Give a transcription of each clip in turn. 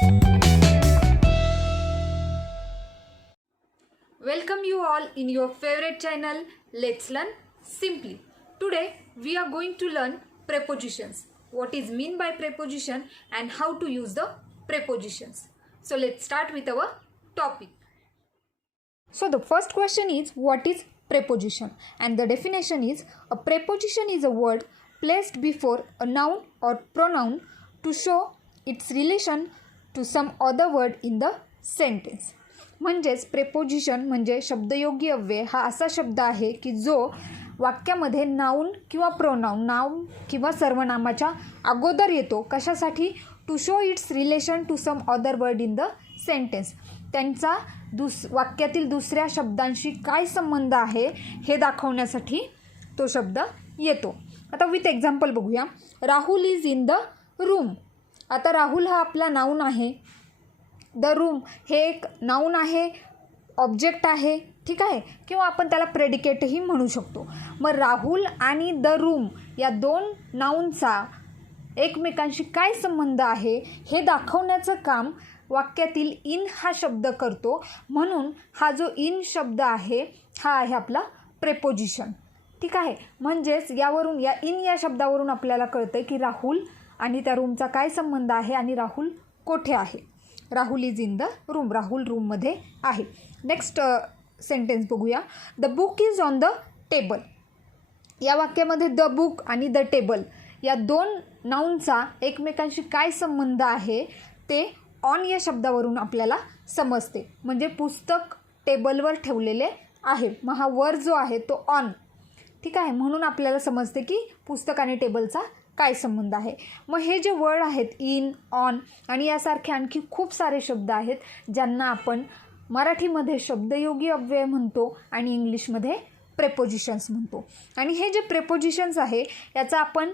Welcome you all in your favorite channel. Let's learn simply. Today we are going to learn prepositions. What is mean by preposition and how to use the prepositions. So let's start with our topic. So the first question is, what is preposition? And the definition is, a preposition is a word placed before a noun or pronoun to show its relation to some other word in the sentence. म्हणजेच preposition म्हणजे शब्दयोगी अव्यय हा असा शब्द आहे की जो वाक्यामध्ये नाऊन किंवा प्रोनाऊन, नाव किंवा सर्वनामाच्या अगोदर येतो. कशासाठी? To show its relation to some other word in the sentence. त्यांचा वाक्यातील दुसऱ्या शब्दांशी काय संबंध आहे हे दाखवण्यासाठी तो शब्द येतो. आता विथ एक्झाम्पल बघूया. Rahul is in the room. आता राहुल हा आपला नाऊन आहे. द रूम हे एक नाऊन आहे, ऑब्जेक्ट आहे, ठीक आहे, किंवा आपण त्याला प्रेडिकेटही म्हणू शकतो. मग राहुल आणि द रूम या दोन नाऊनचा एकमेकांशी काय संबंध आहे हे दाखवण्याचं काम वाक्यातील इन हा शब्द करतो. म्हणून हा जो इन शब्द आहे हा आहे आपला प्रेपोजिशन, ठीक आहे. म्हणजेच यावरून या इन या शब्दावरून आपल्याला कळतं की राहुल आणि त्या रूमचा काय संबंध आहे आणि राहुल कोठे आहे. Rahul is in the room. Rahul रूममध्ये आहे. नेक्स्ट सेंटेन्स बघूया. The book is on the table. या वाक्यामध्ये द बुक आणि द टेबल या दोन नाऊनचा एकमेकांशी काय संबंध आहे ते ऑन या शब्दावरून आपल्याला समजते. म्हणजे पुस्तक टेबलवर ठेवलेले आहे. मग हा वर जो आहे तो ऑन, ठीक आहे. म्हणून आपल्याला समजते की पुस्तक आणि टेबलचा काय संबंध आहे. मग हे जे वर्ड आहेत इन, ऑन आणि यासारखे आणखी खूप सारे शब्द आहेत ज्यांना आपण मराठीमध्ये शब्दयोगी अव्यय म्हणतो आणि इंग्लिशमध्ये प्रेपोजिशन्स म्हणतो. आणि हे जे प्रेपोजिशन्स आहे याचं आपण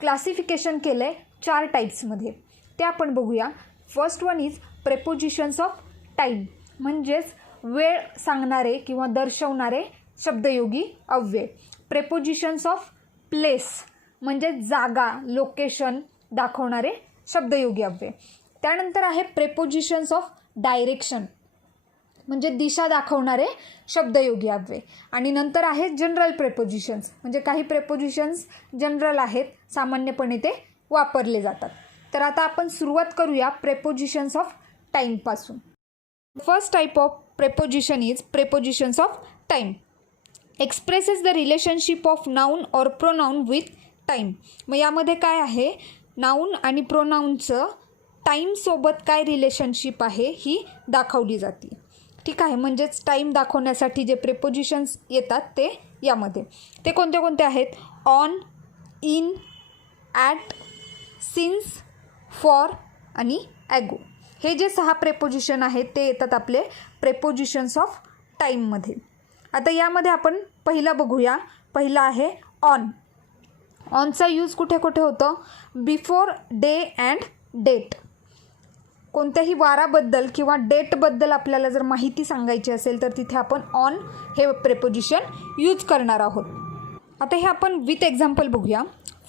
क्लासिफिकेशन केलं आहे 4 टाईप्समध्ये. ते आपण बघूया. First one is prepositions of time. म्हणजेच वेळ सांगणारे किंवा दर्शवणारे शब्दयोगी अव्यय. प्रेपोजिशन्स ऑफ प्लेस म्हणजे जागा, लोकेशन दाखवणारे शब्दयोगी अव्यय. त्यानंतर आहे प्रेपोजिशन्स ऑफ डायरेक्शन म्हणजे दिशा दाखवणारे शब्दयोगी अव्यय. आणि नंतर आहे जनरल प्रेपोजिशन्स म्हणजे काही प्रेपोजिशन्स जनरल आहेत, सामान्यपणे ते वापरले जातात. तर आता आपण सुरुवात करूया प्रेपोजिशन्स ऑफ टाईमपासून. First type of preposition is prepositions of time. Expresses the relationship of noun or pronoun with time. मग यामध्ये काय आहे, नाऊन आणि प्रोनाऊनचं टाईमसोबत काय रिलेशनशिप आहे ही दाखवली जाते, ठीक आहे. म्हणजेच टाईम दाखवण्यासाठी जे प्रेपोजिशन्स येतात ते यामध्ये ते कोणते कोणते आहेत? On, in, at, since, for आणि ॲगो. हे जे 6 प्रेपोजिशन आहेत ते येतात आपले प्रेपोजिशन्स ऑफ टाईममध्ये. आता यामध्ये आपण पहिला बघूया. पहिला आहे ऑन. ऑनचा यूज कुठे कुठे होतं? Before day and date. कोणत्याही वाराबद्दल किंवा डेटबद्दल आपल्याला जर माहिती सांगायची असेल तर तिथे आपण ऑन हे प्रेपोजिशन यूज करणार आहोत. आता हे आपण विथ एक्झाम्पल बघूया.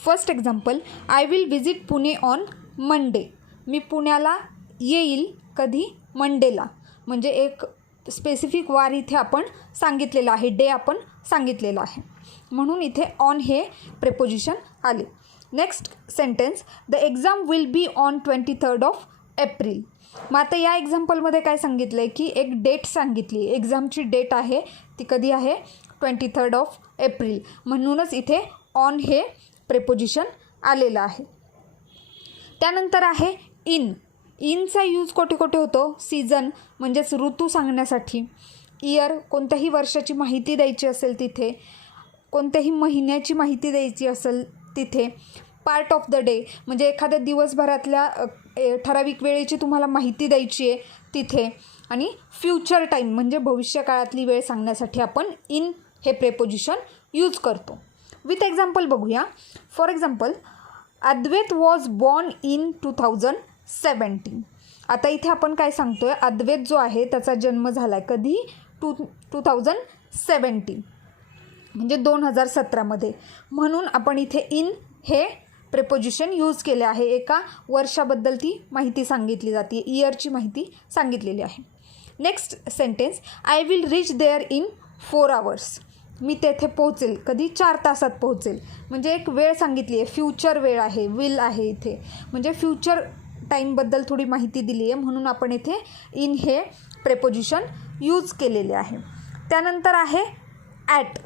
First example, I will visit Pune on Monday. मी पुण्याला येईल कधी? मंडेला. म्हणजे एक स्पेसिफिक वार इथे आपण सांगितलेला आहे, डे आपण सांगितलेला आहे, म्हणून इथे ऑन हे प्रेपोजिशन आले. Next sentence, the exam will be on 23rd of April. मग आता या एक्झाम्पलमध्ये काय सांगितलं आहे की एक डेट सांगितली. एक्झामची डेट आहे ती कधी आहे? 23rd of April. म्हणूनच इथे ऑन हे प्रेपोजिशन आलेलं आहे. त्यानंतर आहे इन. इनचा यूज कोठे कोठे होतो? सीझन म्हणजेच ऋतू सांगण्यासाठी. इयर कोणत्याही वर्षाची माहिती द्यायची असेल तिथे. कोणत्याही महिन्याची माहिती द्यायची असेल तिथे. पार्ट ऑफ द डे म्हणजे एखाद्या दिवसभरातल्या ठराविक वेळेची तुम्हाला माहिती द्यायची आहे तिथे. आणि फ्युचर टाईम म्हणजे भविष्यकाळातली वेळ सांगण्यासाठी आपण इन हे प्रेपोजिशन यूज करतो. विथ एक्झाम्पल बघूया. For example, Advait was born in 2017. आता इथे आपण काय सांगतो आहे? अद्वैत जो आहे त्याचा जन्म झाला आहे कधी? 2017 म्हणजे 2017मध्ये. म्हणून आपण इथे इन हे प्रेपोजिशन यूज केले आहे. एका वर्षाबद्दल ती माहिती सांगितली जाते, इयरची माहिती सांगितलेली आहे. Next sentence, I will reach there in 4 hours. मी तेथे पोहोचेल. कधी? 4 तासात पोहोचेल. म्हणजे एक वेळ सांगितली आहे, फ्युचर वेळ आहे, विल आहे इथे, म्हणजे फ्युचर टाईमबद्दल थोडी माहिती दिली आहे, म्हणून आपण इथे इन हे प्रेपोजिशन यूज केलेले आहे. त्यानंतर आहे ॲट.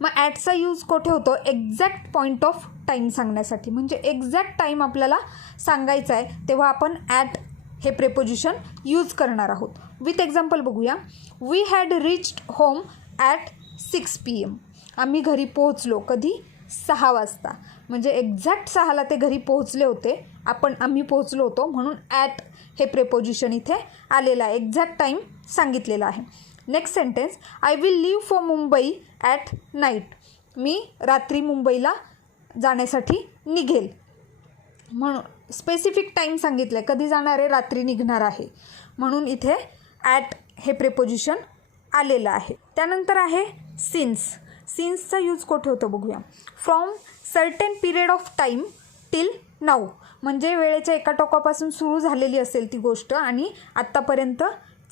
मग ॲटचा यूज कुठे होतो? एक्झॅक्ट पॉईंट ऑफ टाईम सांगण्यासाठी. म्हणजे एक्झॅक्ट टाईम आपल्याला सांगायचा आहे तेव्हा आपण ॲट हे प्रेपोजिशन यूज करणार आहोत. विथ एक्झाम्पल बघूया. We had reached home at 6 PM. आम्ही घरी पोहोचलो. कधी? 6 वाजता. म्हणजे एक्झॅक्ट 6ला ते घरी पोहोचले होते. आम्ही पोहोचलो होतो, म्हणून ॲट हे प्रेपोजिशन इथे आलेलं आहे. एक्झॅक्ट टाईम सांगितलेला आहे. Next sentence, I will leave for Mumbai at night. मी रात्री मुंबईला जाण्यासाठी निघेल. म्हणून स्पेसिफिक टाईम सांगितलं आहे, कधी जाणार आहे? रात्री निघणार आहे, म्हणून इथे ॲट हे प्रेपोजिशन आलेलं आहे. त्यानंतर आहे सिन्स. सिन्सचा यूज कुठे होतो बघूया. From certain period of time till now. म्हणजे वेळेच्या एका टोकापासून सुरू झालेली असेल ती गोष्ट आणि आत्तापर्यंत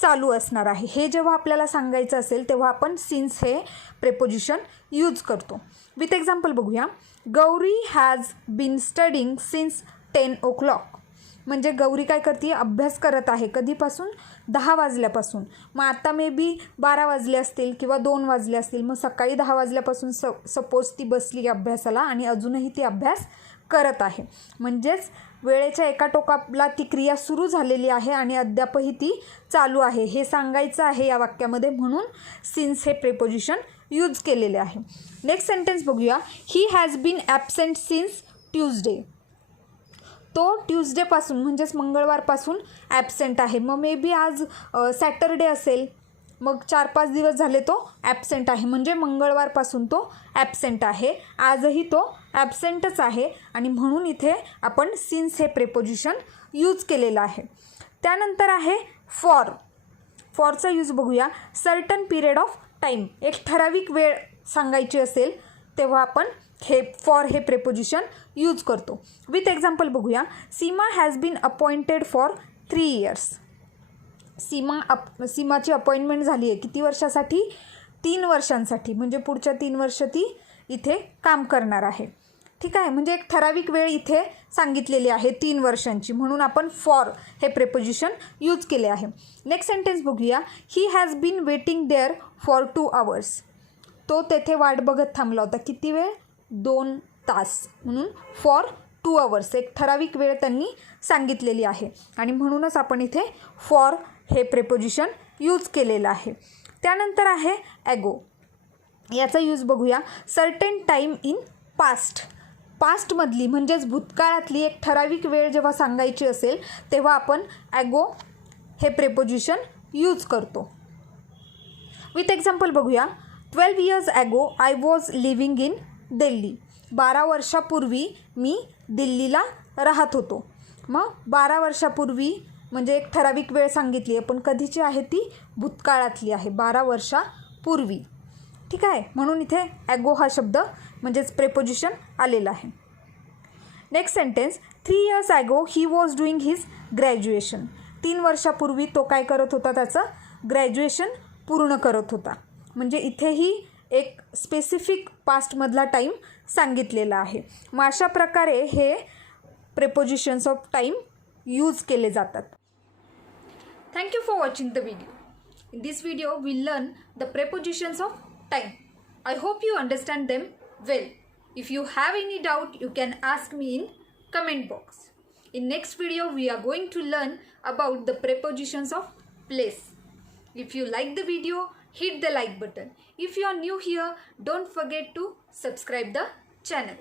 चालू असणार आहे. हे जेव्हा आपल्याला सांगायचं असेल तेव्हा आपण सिन्स हे प्रेपोजिशन यूज करतो. विथ एक्झाम्पल बघूया. Gauri has been studying since 10 o'clock. म्हणजे गौरी काय करते? अभ्यास करत आहे. कधीपासून? 10 वाजल्यापासून. मग आता मे बी 12 वाजले असतील किंवा 2 वाजले असतील. मग सकाळी 10 वाजल्यापासून सपोज ती बसली अभ्यासाला आणि अजूनही ती अभ्यास करत आहे. म्हणजेच वेळेच्या एका टोकाला ती क्रिया सुरू झालेली आहे आणि अद्यापही ती चालू आहे हे सांगायचं आहे या वाक्यामध्ये, म्हणून सिन्स हे प्रेपोजिशन यूज केलेले आहे. नेक्स्ट सेंटेन्स बघूया. He has been absent since Tuesday. तो ट्यूजडेपासून म्हणजेच मंगळवारपासून ॲबसेंट आहे. मग मे बी आज सॅटरडे असेल, मग 4-5 दिवस झाले तो ॲबसेंट आहे, म्हणजे मंगळवारपासून तो ॲबसेंट आहे. आजही तो ॲबसेंटच आहे आणि म्हणून इथे आपण सिन्स हे प्रेपोजिशन यूज केलेलं आहे. त्यानंतर आहे फॉर. फॉरचा यूज बघूया. Certain period of time. एक ठराविक वेळ सांगायची असेल तेव्हा आपण हे फॉर हे प्रेपोजिशन यूज करतो. विथ एक्झाम्पल बघूया. Seema has been appointed for 3 years. सीमाची अपॉइंटमेंट झाली आहे. किती वर्षासाठी? 3 वर्षांसाठी. म्हणजे पुढच्या 3 वर्ष ती इथे काम करणार आहे. ठीक आहे. म्हणजे एक ठराविक वेळ इथे सांगितलेली आहे 3 वर्षांची, म्हणून आपण फॉर हे प्रेपोजिशन यूज केले आहे. नेक्स्ट सेंटेन्स बघूया. He has been waiting there for 2 hours. तो तेथे वाट बघत थांबला होता. किती वेळ? 2 तास. म्हणून फॉर 2 hours एक ठराविक वेळ त्यांनी सांगितलेली आहे आणि म्हणूनच आपण इथे फॉर हे प्रेपोजिशन यूज केलेलं आहे. त्यानंतर आहे ॲगो. याचा यूज बघूया. Certain time in past. पास्टमधली म्हणजेच भूतकाळातली एक ठराविक वेळ जेव्हा सांगायची असेल तेव्हा आपण ॲगो हे प्रेपोजिशन यूज करतो. विथ एक्झाम्पल बघूया. 12 years ago I was living in Delhi. 12 वर्षापूर्वी मी दिल्लीला राहत होतो. मग 12 वर्षापूर्वी म्हणजे एक ठराविक वेळ सांगितली आहे, पण कधीची आहे ती? भूतकाळातली आहे, 12 वर्षापूर्वी. ठीक आहे. म्हणून इथे ॲगो हा शब्द म्हणजेच प्रेपोजिशन आलेला आहे. Next sentence. 3 years ago he was doing his graduation. 3 वर्षापूर्वी तो काय करत होता? त्याचं ग्रॅज्युएशन पूर्ण करत होता. म्हणजे इथेही एक स्पेसिफिक पास्टमधला टाईम सांगितलेला आहे. मग अशा प्रकारे हे प्रेपोजिशन्स ऑफ टाईम यूज केले जातात. Thank you for watching the video. In this video, we'll learn the prepositions of time. I hope you understand them well. If you have any doubt, you can ask me in comment box. In next video, we are going to learn about the prepositions of place. If you like the video, hit the like button. If you are new here, don't forget to subscribe the channel.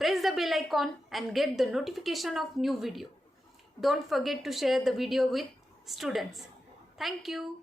Press the bell icon and get the notification of new video. Don't forget to share the video with students. Thank you.